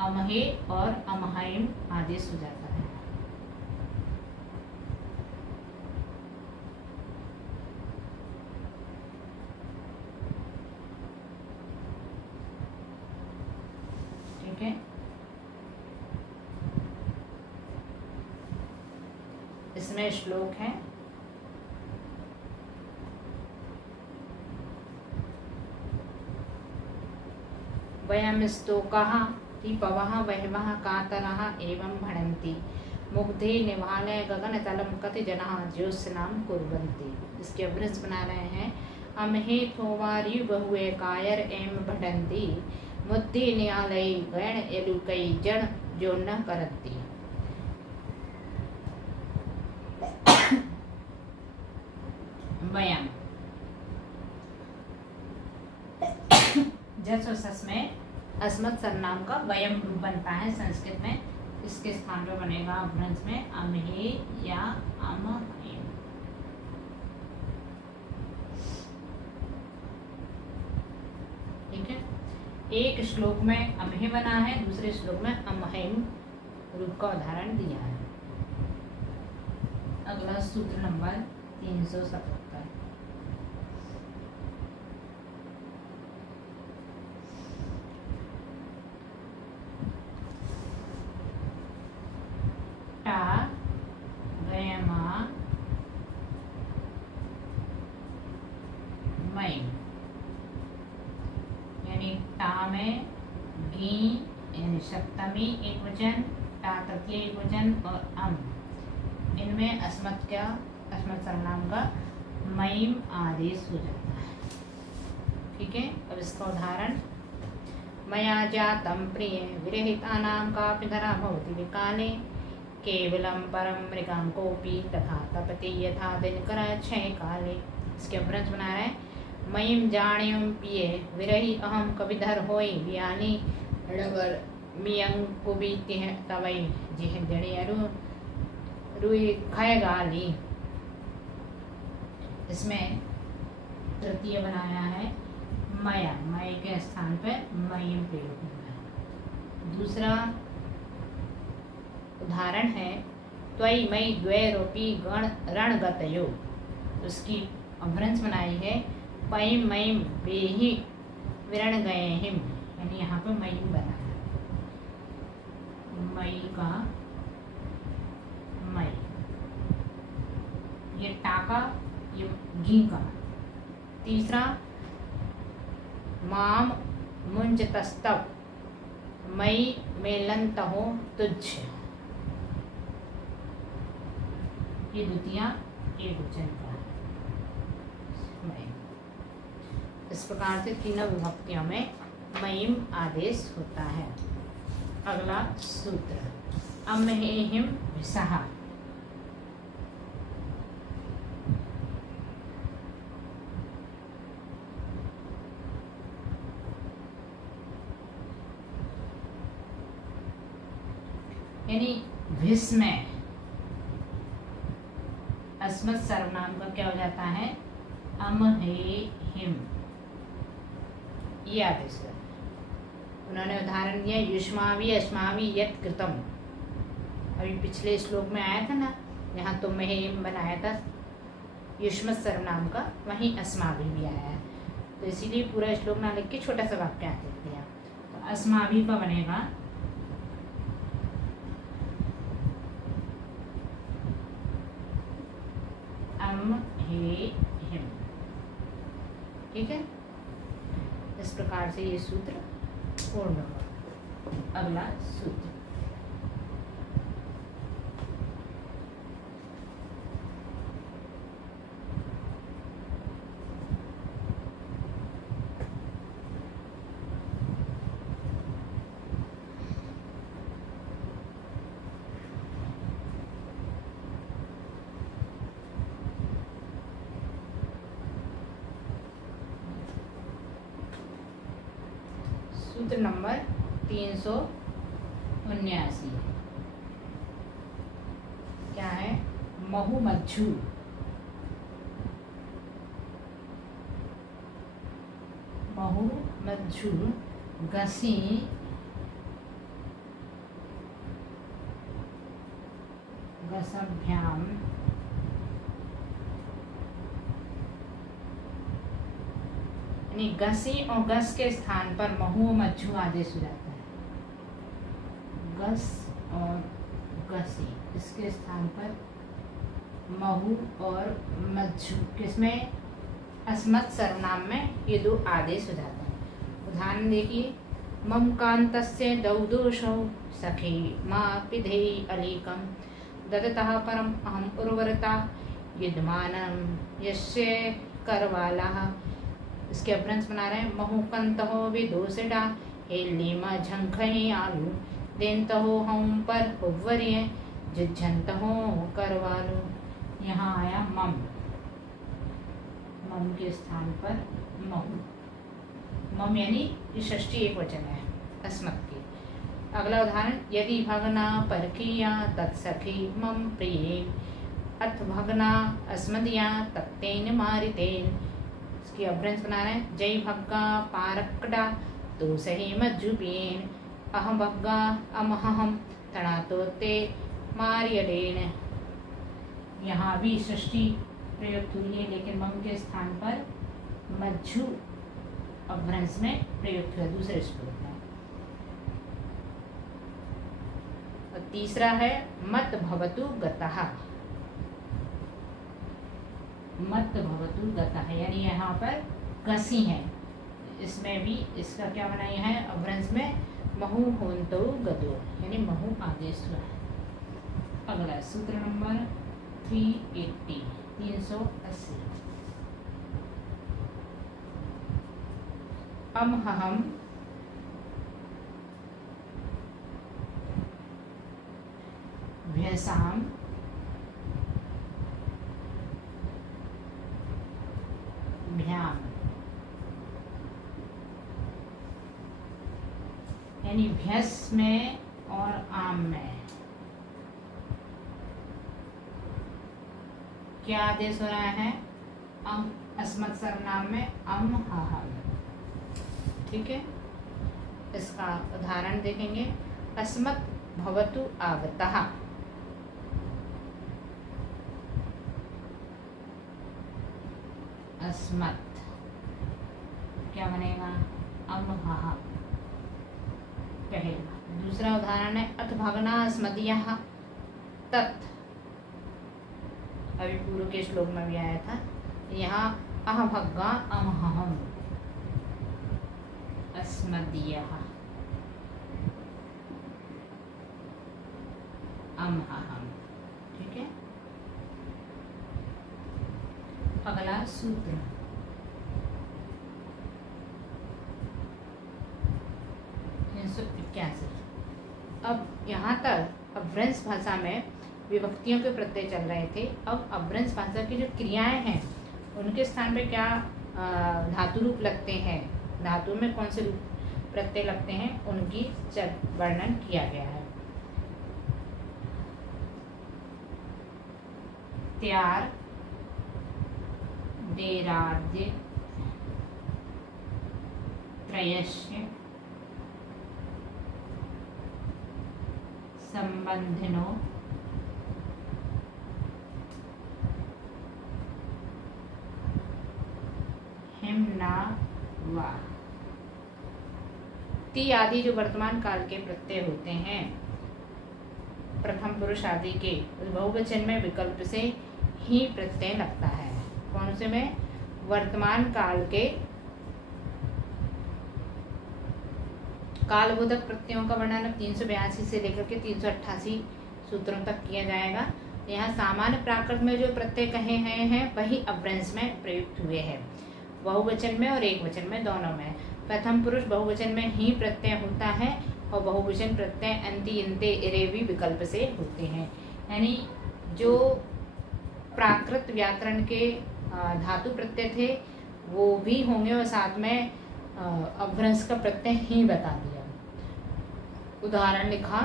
अमहे और अमहिम आदेश हो जाता है। ठीक है, इसमें श्लोक है वयमिस्तोकाः पवः वह्वः कातरः एवं भणन्ति मुग्धे निवालय गगनतलं कति जनाः ज्योत्स्नां कुर्वन्ति। इसके अभ्रंश बना रहे हैं अमहे थोवार्यु बहुए कायर एम भटन्ति मुद्धि न्यालय गण एलुकई जन जो न करती। वयम जस और सस में अस्मत् सर्वनाम का वयम रूप बनता है संस्कृत में, इसके स्थान पर बनेगा अभ्रंश में अमहे या अमहेम। ठीक है, एक श्लोक में अमहे बना है, दूसरे श्लोक में अमहेम रूप का उदाहरण दिया है। अगला सूत्र नंबर 377, यानी टा में घी यानी सप्तमी एक वचन, टा तृतीय एक वचन और अम, इनमें अस्मत् का अस्मत् सर्वनाम का मयिम आदेश हो जाता है। ठीक है, अब इसका उदाहरण, मया जातं प्रिय विरहितानां कापि धरा भवति विकाले केवलं परम मृगां कोऽपि तथा तपति यथा दिनकर क्षय काले। इसके अपभ्रंश बना रहे हैं, मयिम जाण्यं पिये विरहि अहम कविधर होई बियानी रणवर मियं कुबीति है तवई जिह जड़ियरु रुई खय गाली। इसमें तृतीय बनाया है मया, मय के स्थान पर मयिम प्रयोग हुआ है। दूसरा उदाहरण है, त्वयि मयि द्वैरोपी गण रणगतयो। उसकी अपभ्रंश बनाई है, पयिम मयिम बेहि विरण गए हिम, यानी यहाँ पर मयिम बना है, मई का मई, ये टाका, ये घी का। तीसरा, माम मुंजतस्तव मई मेलनतहो तुझ, ये द्वितीया एकवचन का है। इस प्रकार से तीनों विभक्तियों में मयिम आदेश होता है। अगला सूत्र, अमहेहिम विसहा। यानी भिस में अस्मत् सर्वनाम का क्या हो जाता है, अमहेहिम, ये आदेश है। उन्होंने उदाहरण दिया, युष्मावि अस्मावि यत् कृतम। अभी पिछले श्लोक में आया था ना, यहाँ तो महेम बनाया था युष्मत् सर्वनाम का, वहीं अस्माभि भी आया है, तो इसीलिए पूरा श्लोक ना लिख के छोटा सा वाक्य लिख दिया। तो अस्माभि का बनेगा अमहेहिम। ठीक है, इस प्रकार से ये सूत्र पूर्ण हुआ। अगला सूत्र, सूत्र नंबर 379 क्या है, महुमज्झू। महुमज्झू घसी घसभ्याम यानी घसी और घस के स्थान पर महू मज्झू आदेश हो जाता है। घस और घसी, इसके स्थान पर महू और मज्झू, किसमें, अस्मत् सर्वनाम में ये दो आदेश हो जाते हैं। उदाहरण देखिए, मम कांतस्य दौदोषौ सखी माँ पिधेयी अलीकम ददतः परम अहम उर्वरता युद्धमानम यस्य करवालाः। इसके अपभ्रंश बना रहे हैं, महुकंतहो विदोषडा हेलीमा झंखही आलू देनतहो हम पर हुवर्य जुझंतहो करवालू। यहाँ आया मम, मम के स्थान पर महु, मम यानी षष्ठी एक वचन है अस्मत् की। अगला उदाहरण, यदि भगना परकीया तत्सखी मम प्रिय अथ भगना अस्मदिया तत्तेन मारितेन। इसकी अपभ्रंश बना रहे हैं, जय भग्गा पारकड़ा तो सही मज्जुपीन अहम भग्गा अमहम तणा तो ते मारियडेन। यहाँ भी षष्ठी प्रयुक्त हुई है, लेकिन मम के स्थान पर मज्जू अपभ्रंश में प्रयुक्त हुआ दूसरे श्लोक में। और तीसरा है मत भवतु गतः। मत भवतु गतः यानी यहाँ पर घसी है, इसमें भी इसका क्या बनाया है, अपभ्रंश में महु होन्तो गदो यानी महु आदेश हुआ है। अगला सूत्र नंबर 380, 380। अम हम भ्यसाम भ्याम, यानी भ्यस में और आम में क्या आदेश हो रहा है? अम अस्मत् सर्वनाम में अम हम। ठीक है, इसका उदाहरण देखेंगे। अस्मत् भवतु आगतः, अस्मत् क्या बनेगा? अम हम पहला। दूसरा उदाहरण है अथ भगना अस्मदीयः तत्, अभी पूर्व के श्लोक में भी आया था। यहाँ अह भग्गा अम हम अस्मदीयः अम हम। ठीक है, अगला सूत्र 381। अब यहाँ तक अभ्रंश भाषा में विभक्तियों के प्रत्यय चल रहे थे। अब अभ्रंश भाषा की जो क्रियाएं हैं उनके स्थान पे क्या धातु रूप लगते हैं, धातु में कौन से रूप प्रत्यय लगते हैं, उनकी वर्णन किया गया है। त्यार, देराद्य, त्रयस्य, संबंधिनो, हिमना वा। ती आदि जो वर्तमान काल के प्रत्यय होते हैं प्रथम पुरुष आदि के, बहुवचन में विकल्प से ही प्रत्यय लगता है। कौन से में? वर्तमान काल के कालबोधक प्रत्ययों का वर्णन 382 से लेकर के 388 सूत्रों तक किया जाएगा। यहाँ सामान्य प्राकृत में जो प्रत्यय कहे हैं वही अभ्रंश में प्रयुक्त हुए हैं, बहुवचन में और एक वचन में, दोनों में। प्रथम पुरुष बहुवचन में ही प्रत्यय होता है और बहुवचन प्रत्यय अंति इंते इरेवी विकल्प से होते हैं। यानी जो प्राकृत व्याकरण के धातु प्रत्यय थे वो भी होंगे और साथ में अभ्रंश का प्रत्यय ही बता दिया। उदाहरण लिखा,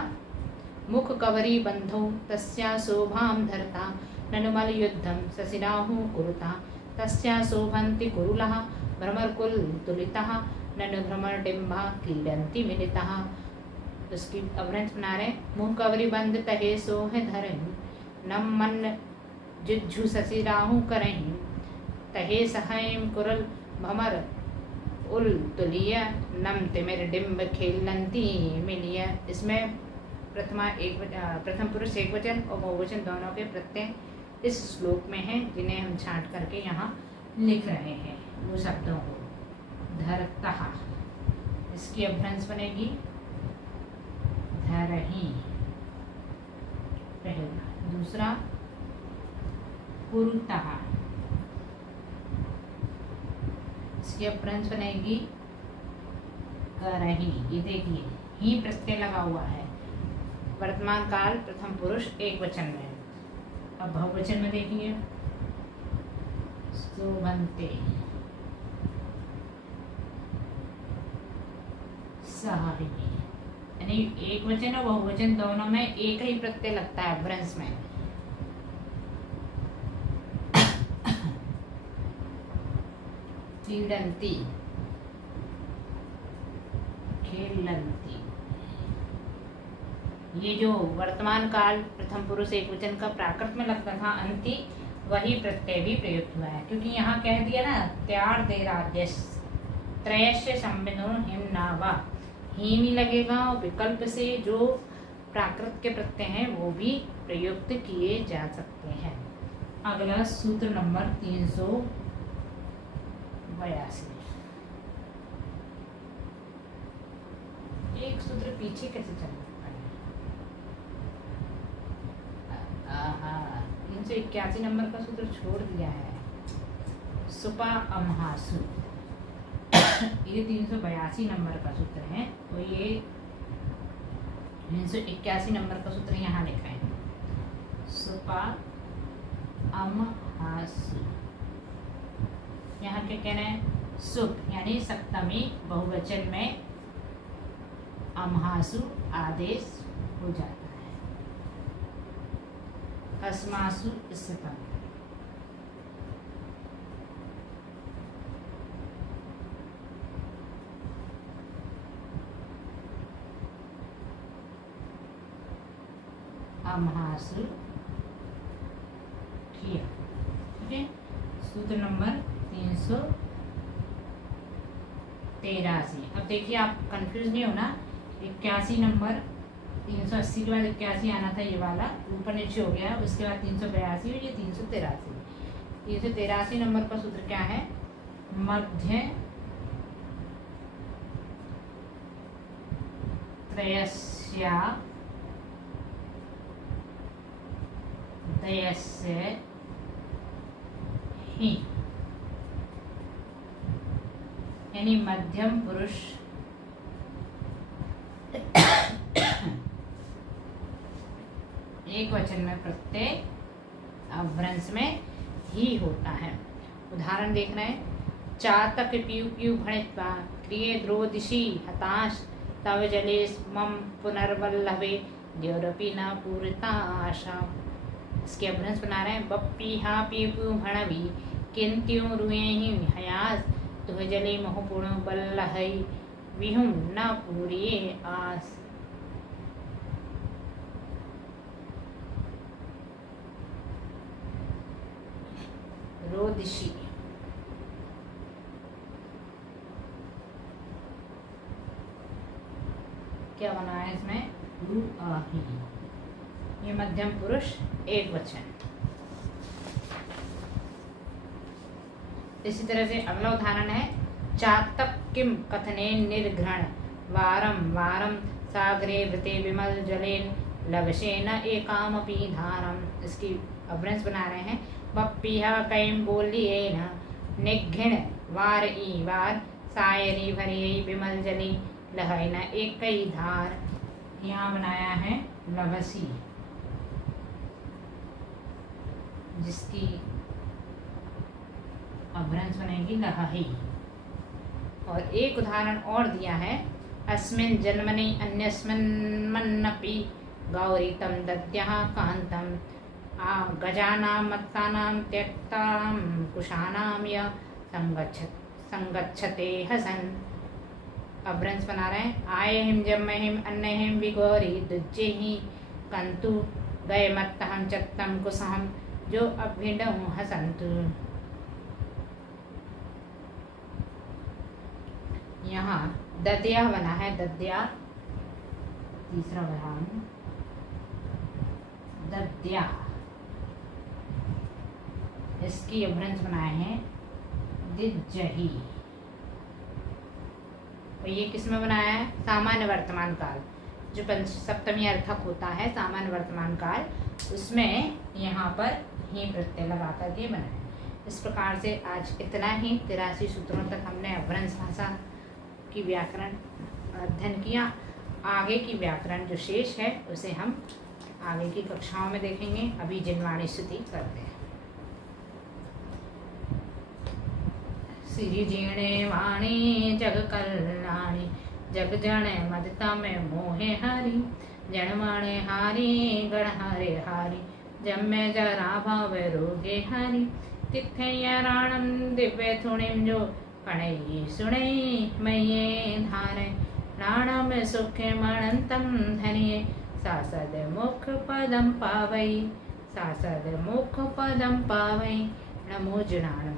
मुख कवरी बंधो तस्या शोभाम धरता ननुमल युद्धम ससिनाहु कुरुता तस्या शोभन्ति कुरुलः भ्रमरकुल तुलितः ननु भ्रमर डिम्बा क्रीडन्ति विनितः। उसकी अभ्रंश बना रहे, मुख कवरी बंध तहे सोह धरहि नम मन जुज्झु ससिराहु करहि तहे सहैम कुरल भमर उल तुलिय नम तिमिर डिम्ब खेलनती मिलिय। इसमें प्रथम पुरुष एक वचन और बहुवचन दोनों के प्रत्यय इस श्लोक में हैं, जिन्हें हम छांट करके यहाँ लिख रहे हैं वो शब्दों को। धरतः, इसकी अभ्रंश बनेगी धरहि पहला। दूसरा कुरुतः, इसकी अभ्रंश बनेगी करहि। ये देखिए ही प्रत्यय लगा हुआ है, वर्तमान काल प्रथम पुरुष एक वचन में। अब बहुवचन में देखिए शोभन्ते सहहि, यानी एक वचन और बहुवचन दोनों में एक ही प्रत्यय लगता है अभ्रंश में। क्रीडन्ति खेलन्ति, ये जो वर्तमान काल प्रथम पुरुष एक वचन का प्राकृत में लगता था अंति, वही प्रत्यय भी प्रयुक्त हुआ है। क्योंकि यहाँ कह दिया ना, त्यार देराद्यस त्रयस्य संबिनो हिम नावा, हिम ही लगेगा और विकल्प से जो प्राकृत के प्रत्यय हैं वो भी प्रयुक्त किए जा सकते हैं। अगला सूत्र नंबर 382। एक सूत्र पीछे कैसे चल रहा है? 381 नंबर का सूत्र छोड़ दिया है, सुपा अमहासु। ये 382 नंबर का सूत्र है, तो ये 381 नंबर का सूत्र यहाँ लिखा है, सुपा अमहासु। यहाँ क्या कहना है, सुप यानी सप्तमी बहुवचन में अमहासु आदेश हो जाता है, अस्मासु स्थितम्। अमहासु किया, ठीक है। सूत्र नंबर 383। अब देखिए आप कंफ्यूज नहीं होना, 81 नंबर 380 के बाद 81 आना था, ये वाला ऊपर नीचे हो गया, उसके बाद 382 और ये 383। 383 नंबर का सूत्र क्या है, मध्य त्रयस्या दयस्य ही, यानी मध्यम पुरुष एक वचन में प्रत्यय अभ्रंश में ही होता है। उदाहरण देख रहे हैं, चातक पीयू पीयू भणित्वा क्रिये द्रोदिशी हताश तव जलेश मम पुनर्वल्लभे द्योरपि न पूरिता आशा। इसके अभ्रंश बना रहे हैं, बप्पी हा पीपू भणवी किंत्यों रुएहि हयास तुह जले मोहपूर्ण बल्लहै विहुम न पूरिये आस। रोदिशी क्या बना है इसमें, रु आही, ये मध्यम पुरुष एक वचन। इसी तरह से अगला उदाहरण है, चातक किम कथने निर्घृण वारम वारम सागरे वृते विमल जलेन लवशेन एकामपि धारम। इसकी अभ्रंश बना रहे हैं, बप्पीहा कैम बोलिए न निघृण वार ई वार सायरी भरी विमल जली लहै न एक ही धार। यहाँ बनाया है लवसी, जिसकी अभ्रंश बनेगी लहही। और एक उदाहरण और दिया है, अस्मिन् जन्मनि अन्यस्मिन्नपि गौरीतं दद्यः कान्तं गजानां मत्तानां त्यक्तां कुशानां य संगच्छते हसन। अभ्रंश बना रहे हैं, आये हिम जम्महिम अन्नहिम विगौरी दुज्जे ही कंतु गए मत्तहम चत्तम कुशहम जो अभिडं हसंतु। यहाँ दद्या बना है, दद्या तीसरा उदाहरण, दद्या। इसकी अभ्रंश बनाए हैं दिज्जही, और ये किसमें बनाया है, सामान्य वर्तमान काल, जो पंचसप्तमी अर्थक होता है सामान्य वर्तमान काल, उसमें यहाँ पर ही प्रत्यय लगा करके बनाया। इस प्रकार से आज इतना ही 83 सूत्रों तक हमने अभ्रंश भाषा की व्याकरण अध्ययन किया। आगे की व्याकरण जो शेष है उसे हम आगे की कक्षाओं में देखेंगे। अभी जिनवाणी स्तुति करते हैं। श्री जीणे वाणी जग कल्याणी जग जने मदता में मोहे हारी जनवाणे हारी गण हारे हारी जम्मे जरा भाव रोगे हारी तिथे राणम दिव्य थुणिम जो कणई सुणई मये धारे नाणम सुखे मणंतम धनिये सासद मुख पदम पावई सासद मुख पदम पावई नमो जुनाणम।